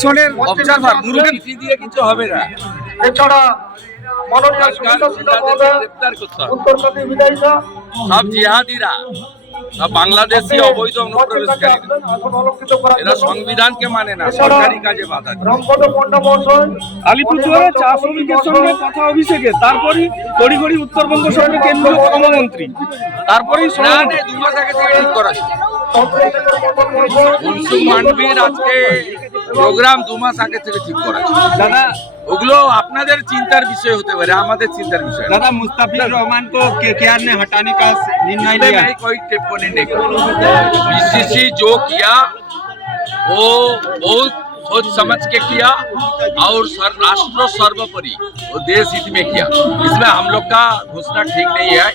কমিশনের অবজারভার মুরগি দিয়ে কিছু হবে না। এছাড়া মাননীয় সুনীতা সিনহা মহোদয় উত্তরপ্রদেশ বিধায়িকা সব জিহাদিরা, সব বাংলাদেশি অবৈধ অনুপ্রবেশকারী, এরা সংবিধানকে মানে না, সরকারি কাজে বাধা দেয়। রামপদ পণ্ডা মহাশয় আলিপুরদুয়ারে চা শ্রমিকের সঙ্গে কথা অভিষেকে, তারপরই তড়িঘড়ি উত্তরবঙ্গ সরকারের কেন্দ্রীয় কর্মমন্ত্রী, তারপরেই না, 2 মাস আগে থেকে ঠিক করা ছিল। মনসুখ মান্ডভির আজকে প্রোগ্রাম 2 মাস আগে থেকে ঠিক করা ছিল। দাদা ওগুলো আপনাদের চিন্তার বিষয় হতে পারে, আমাদের চিন্তার বিষয় না। दादा मुस्तफिजुर रहमान को केकेआर ने हटाने का निर्णय लिया है। कोई टिप्पणी नहीं कर। बीसीसी जो किया वो बहुत सोच समझ के किया और राष्ट्र सर्वोपरि वो देश हित में किया। इसमें हम लोग का घोषणा ठीक नहीं है।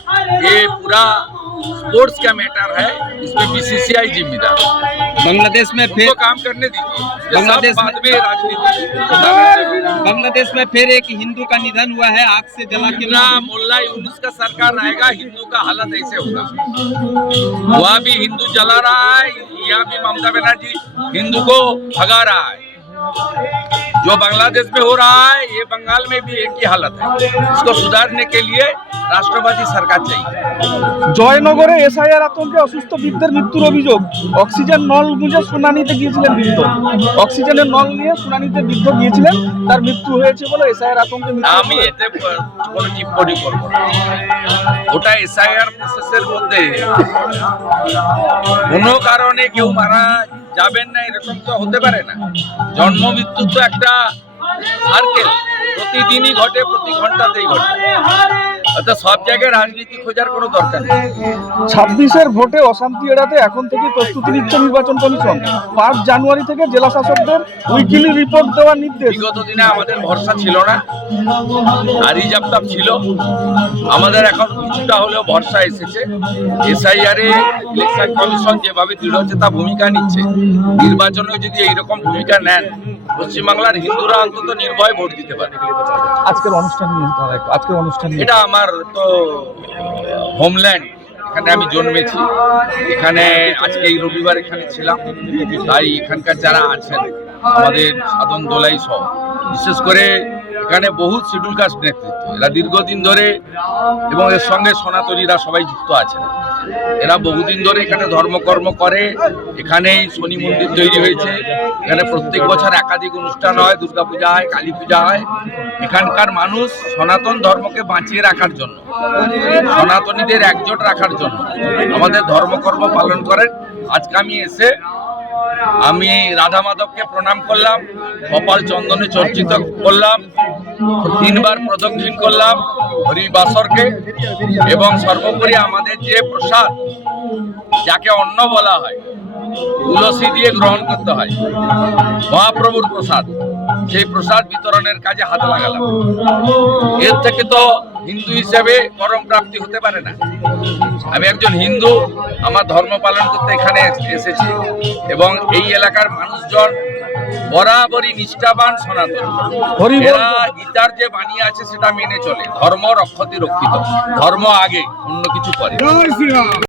ये पूरा स्पोर्ट्स का मैटर है, इसमें बीसीसीआई जिम्मेदार। बांग्लादेश में फिर काम करने दीजिए। बांग्लादेश बाद में राजनीति, बांग्लादेश में फिर एक हिंदू का निधन हुआ है, आग से जला के। ना मुल्ला यूनुस का सरकार आएगा, हिंदू का हालत ऐसे होगा। वहाँ भी हिंदू जला रहा है, यहाँ भी ममता बनर्जी हिंदू को भगा रहा है। जो बांग्लादेश में हो रहा है, ये बंगाल में भी एक ही हालत है। इसको सुधारने के लिए राष्ट्रवादी सरकार चाहिए। জয়নগরে এসআইআর আতঙ্কে অসুস্থ বৃদ্ধের মৃত্যুর অভিযোগ। অক্সিজেন নল গুঁজে শুনানিতে গিয়েছিলেন বৃদ্ধ। অক্সিজেনের নল নিয়ে শুনানিতে বৃদ্ধ গিয়েছিলেন, তার মৃত্যু হয়েছে বলে এসআইআর আতঙ্কে আমি এতে কোনো টিপ্পণী করব না। ওটা এসআইআর প্রসেসের মধ্যে কোনো কারণে কেউ মারা যাবেন না এরকম তো হতে পারে না। জন্ম মৃত্যু তো একটা সার্কেল, প্রতিদিনই ঘটে, প্রতি ঘন্টাতেই ঘটে। অর্থাৎ সব জায়গায় রাজনীতি খোঁজার কোনো দরকার নেই। 26-এর ভোটে অশান্তি এড়াতে এখন থেকে প্রস্তুতি নিচ্ছে নির্বাচন কমিশন। 5 জানুয়ারি থেকে জেলা শাসকদের উইকলি রিপোর্ট দেওয়ার নির্দেশ। বিগত দিনে আমাদের ভরসা ছিল না, আরিজাপ্তাপ ছিল। আমাদের এখন কিছুটা হলেও ভরসা এসেছে। এসআইআর এ ইলেকশন কমিশন যেভাবে দৃঢ়চেতা ভূমিকা নিচ্ছে, নির্বাচনে যদি এইরকম ভূমিকা নেন, পশ্চিমবাংলার হিন্দুরা অন্তত নির্ভয় ভোট দিতে পারে। আজকের অনুষ্ঠান নিয়ে আজকের অনুষ্ঠান এটা আমার তো হোমল্যান্ড, এখানে আমি জন্মেছি, এখানে আজকে এই রবিবার এখানে ছিলাম। তাই এখানকার যারা আছেন আমাদের সাধন দোলাই সহ, বিশেষ করে এখানে বহু শিডিউল কাস্ট নেতৃত্ব, এরা দীর্ঘদিন ধরে, এবং এর সঙ্গে সনাতনীরা সবাই যুক্ত আছেন। এরা বহুদিন ধরে এখানে ধর্মকর্ম করে। এখানেই শনি মন্দির তৈরি হয়েছে, এখানে প্রত্যেক বছর একাধিক অনুষ্ঠান হয়, দুর্গাপূজা হয়, কালী পূজা হয়। এখানকার মানুষ সনাতন ধর্মকে বাঁচিয়ে রাখার জন্য, সনাতনীদের একজোট রাখার জন্য আমাদের ধর্মকর্ম পালন করেন। আজকে আমি এসে আমি রাধা মাধবকে প্রণাম করলাম, কপাল চন্দনে চর্চিত করলাম, 3 বার প্রদক্ষিণ করলাম হরিবাসরকে, এবং সর্বোপরি আমাদের যে প্রসাদ, যাকে অন্ন বলা হয়, তুলসী দিয়ে গ্রহণ করতে হয়, মহাপ্রভুর প্রসাদ, সেই প্রসাদ বিতরণের কাজে হাত লাগালাম। এর থেকে তো হিন্দু হিসেবে পরম প্রাপ্তি হতে পারে না। আমি একজন হিন্দু, আমার ধর্ম পালন করতে এখানে এসেছি, এবং এই এলাকার মানুষজন বরাবরই নিষ্ঠাবান সনাতন। এরা গীতার যে বাণী আছে সেটা মেনে চলে। ধর্ম রক্ষতি রক্ষিত, ধর্ম আগে, অন্য কিছু পরে।